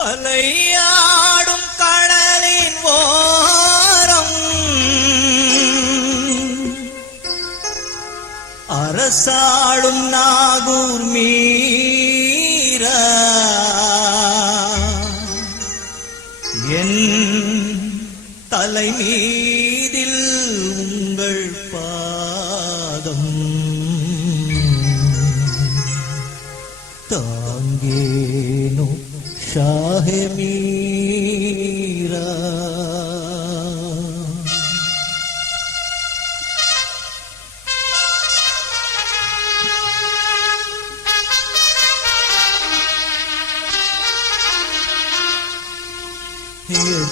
அலையாடும் கடலின் ஓரம். அரசாடும் நாகூர் மீ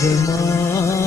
的马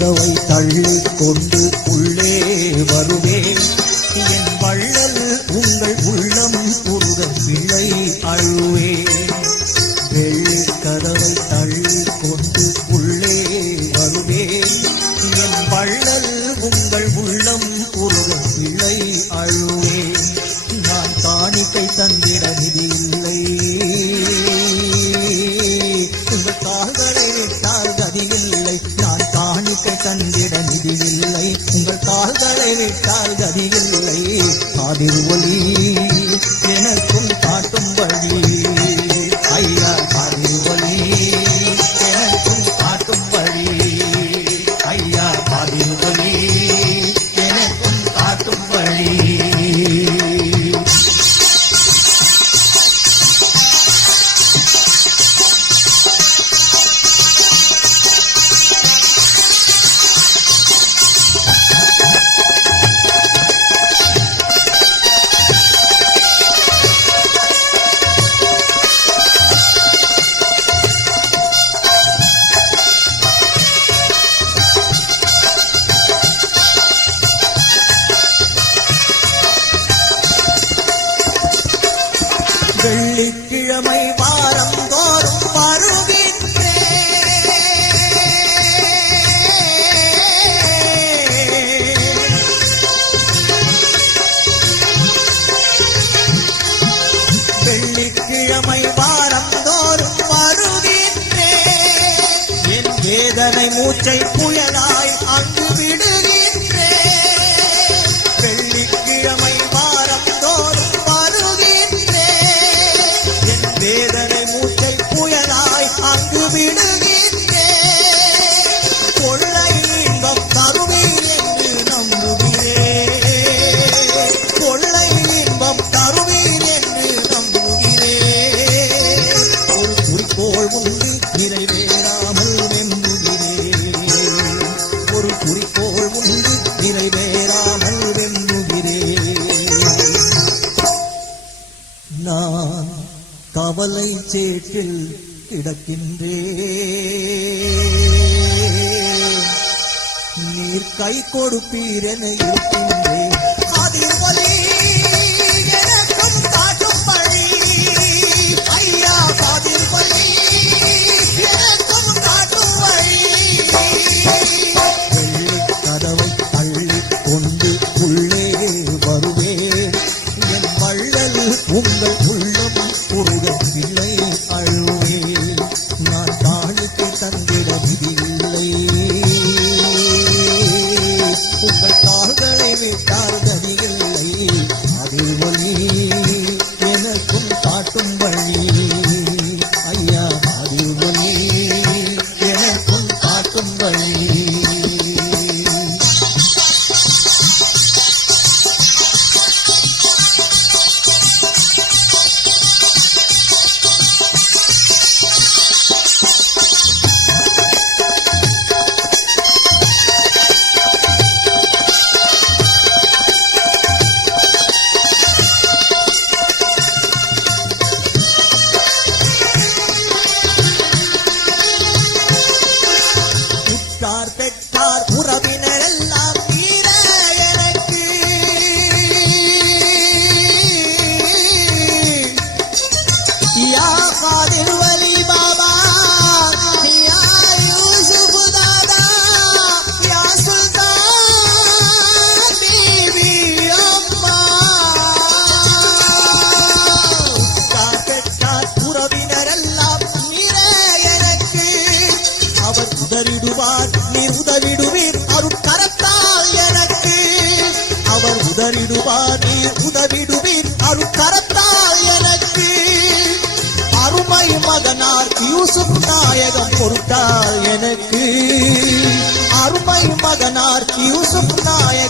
கதவை தள்ளி கொண்டு take கிடக்கின்றே நீர் கை கொடுப்பீரென இருக்கின்றேன்.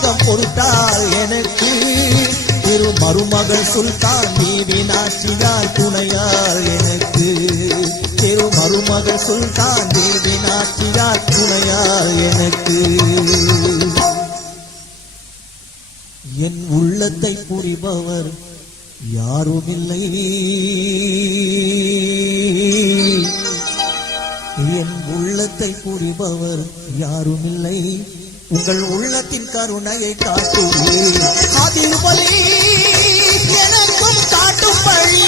பாசம் பொறுத்தால் எனக்கு திரு மருமகள் சுல்தான் நீதி நாட்டினால் துணையால் எனக்கு. திரு மருமகள் சுல்தான் நீதி நாட்டினால் துணையால் எனக்கு. என் உள்ளத்தை புரிபவர் யாருமில்லை. என் உள்ளத்தை புரிபவர் யாருமில்லை. உங்கள் உள்ளத்தின் கருணையை காட்டுமே அதில் எனக்கும் காட்டும் பழி.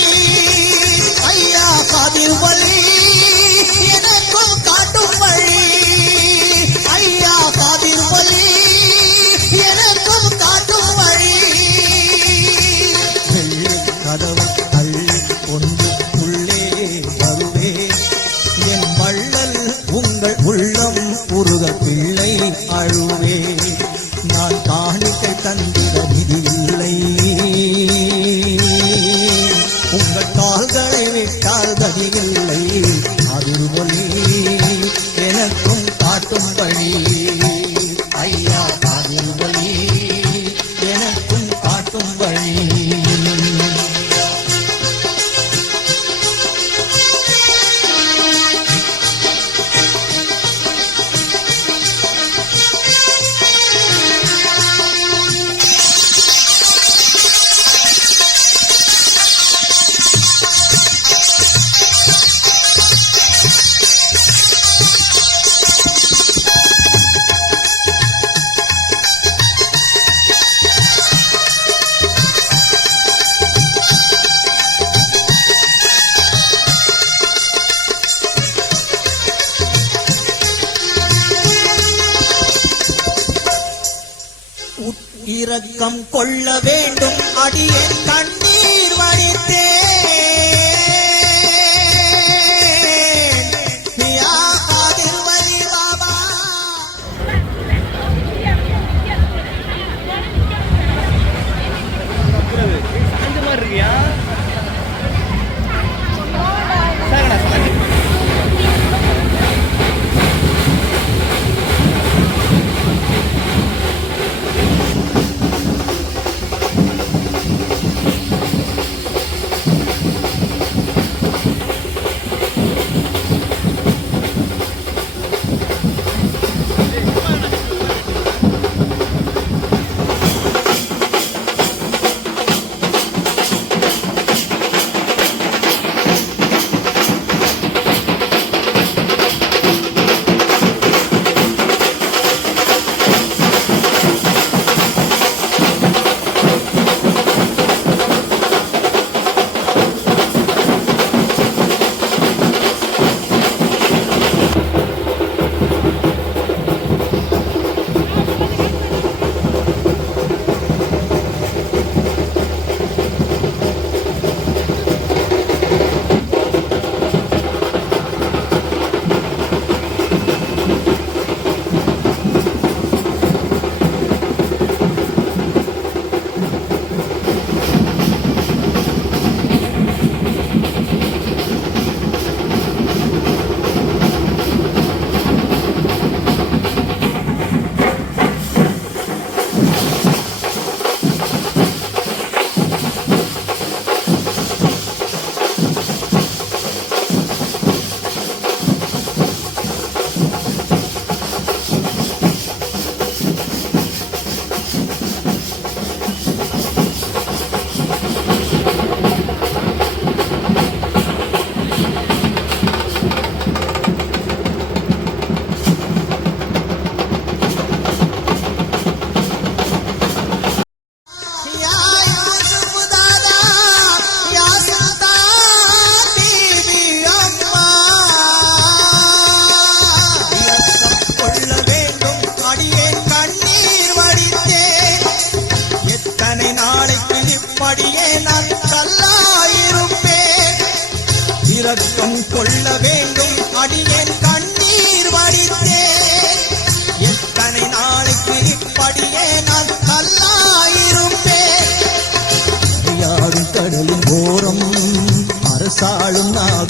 இரக்கம் கொள்ள வேண்டும். அடியே கண்ணீர் வடித்தேன்.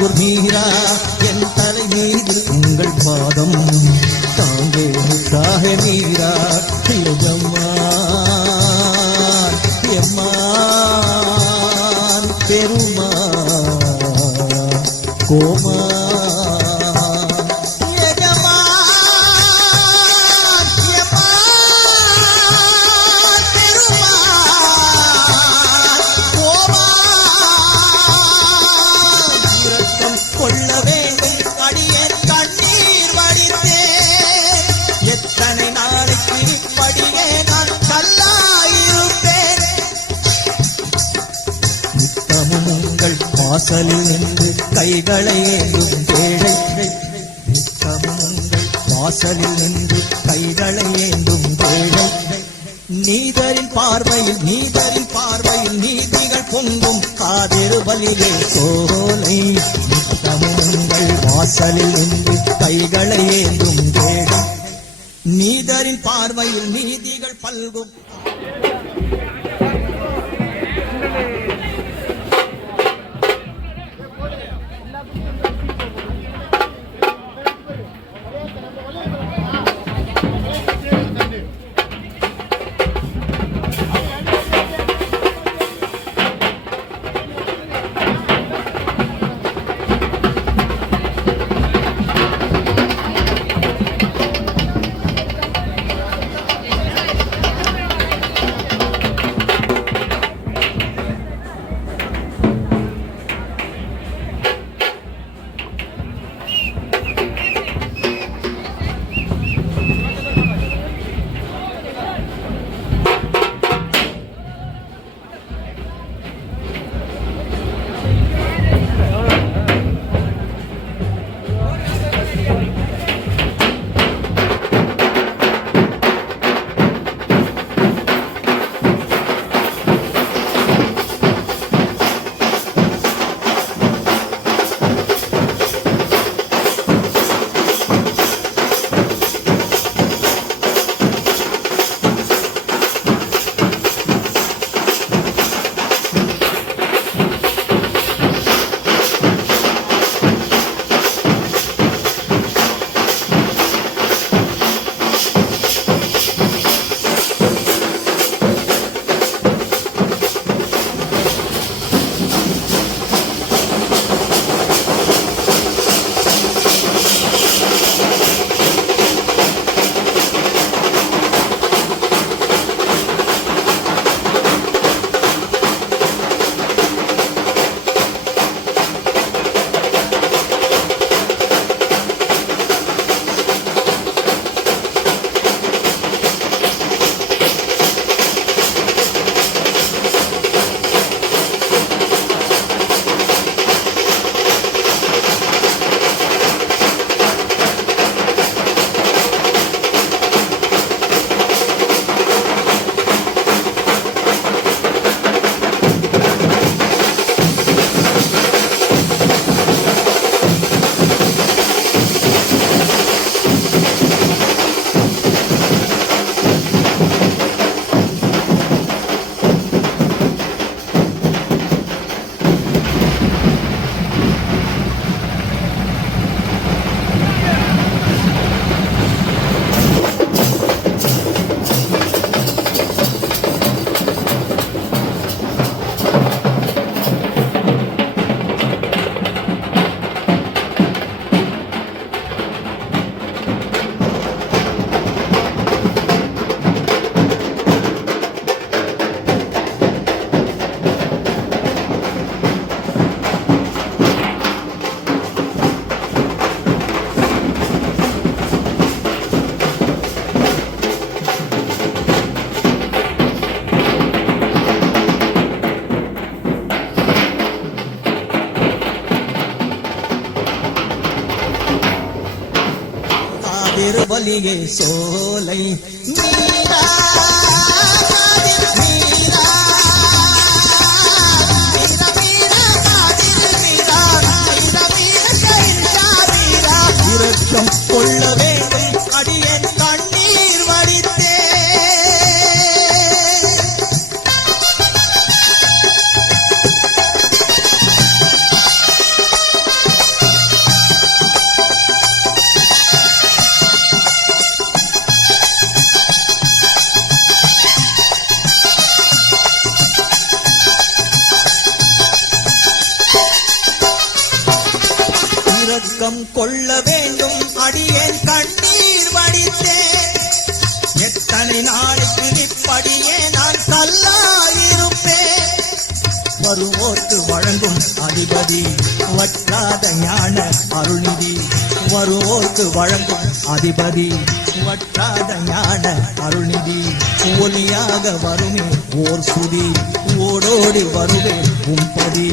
தாங்கூர் மீரா என் தலை மீது உங்கள் பாதம். தாங்கே முத்தாக மீரா திலகம் வாசலில் நின்று கைகளை ஏந்தும் வேளை நித்தமும் வாசலில் நின்று கைகளை ஏந்தும் வேளை நீதரின் பார்வையில் நீதரின் பார்வையில் நீதிகள் பொங்கும் காதிருவலிலே கோலை நித்தமும் வாசலில் நின்று கைகளை ஏந்தும் வேளை நீதரின் பார்வையில் நீதிகள் பல்கும். திருவலியே சோலை ஞான அருள்நிதி வருவோர்க்கு வழங்கும் அதிபதி. வற்றாத ஞான அருள்நிதி ஒலியாக வருமே ஓர் சுதி. ஓடோடி வருவே உம்பதி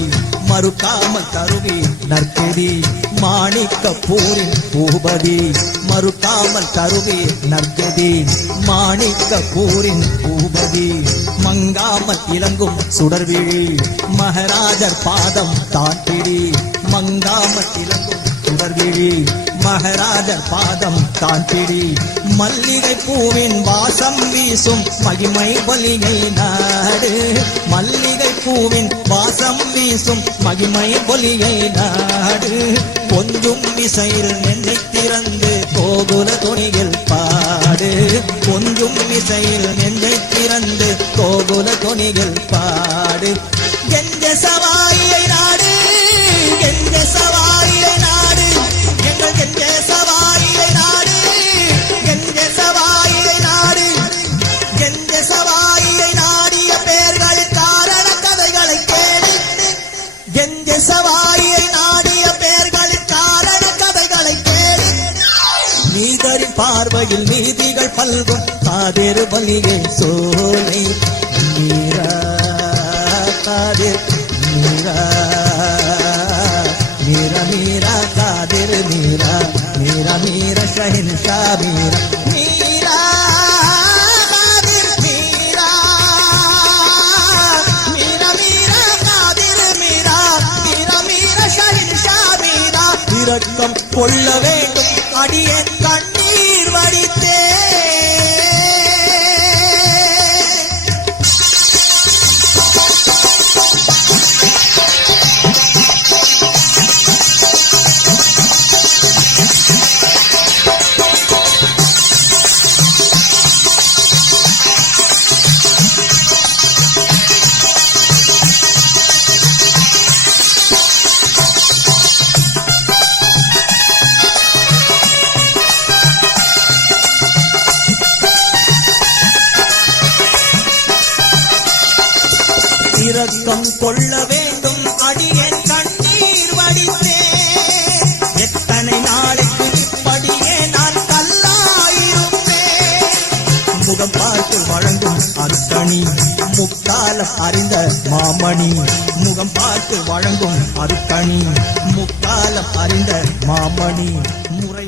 மறுக்காமல் தருவி நற்கெதி. மாணிக்க பூரின் பூபதி. மறுக்காமல் தருவி நற்கதி. மாணிக்க பூரின் பூபதி. மங்காமல் இலங்கும் சுடர்விழி. மகராஜர் பாதம் தாட்டிடி மங்காமல் இலங்கும் சுடர்விழி மகராஜர் பாதம் தாண்டிடி மல்லிகை பூவின் வாசம் வீசும் மகிமை ஒலியை நாடு. மல்லிகை பூவின் வாசம் வீசும் மகிமை ஒலியை நாடு. கொஞ்சும் இசையில் நெஞ்சை திறந்து கோகுல துணியில் பாடு. கொஞ்சும் இசையில் நெஞ்சை திறந்து கோகுல துணியில் பாடு. எந்த சவாயை எந்த நாடிய பெயர்களின் காரண கதைகளை கேளு. நீதரின் பார்வையில் நீதிகள் பல்கும் காதேறு பலியை சோலை. மீரா காதிர் மீரா மீரா மீரா காதிர் மீரா மீரா மீரா ஷஹின் ஷா மீரா கொள்ள வேண்டும். அடியே கண்ணீர் வடித்து கொள்ள வேண்டும். அடியேன் கண்ணீர் வடித்தே எத்தனை நாளைக்கு இப்படியே நான் கல்லாயிருப்பேன் முகம் பார்த்து வழங்கும் அருக்கணி முக்காலம் அறிந்த மாமணி. முகம் பார்த்து வழங்கும் அருக்கணி முக்காலம் அறிந்த மாமணி. முறை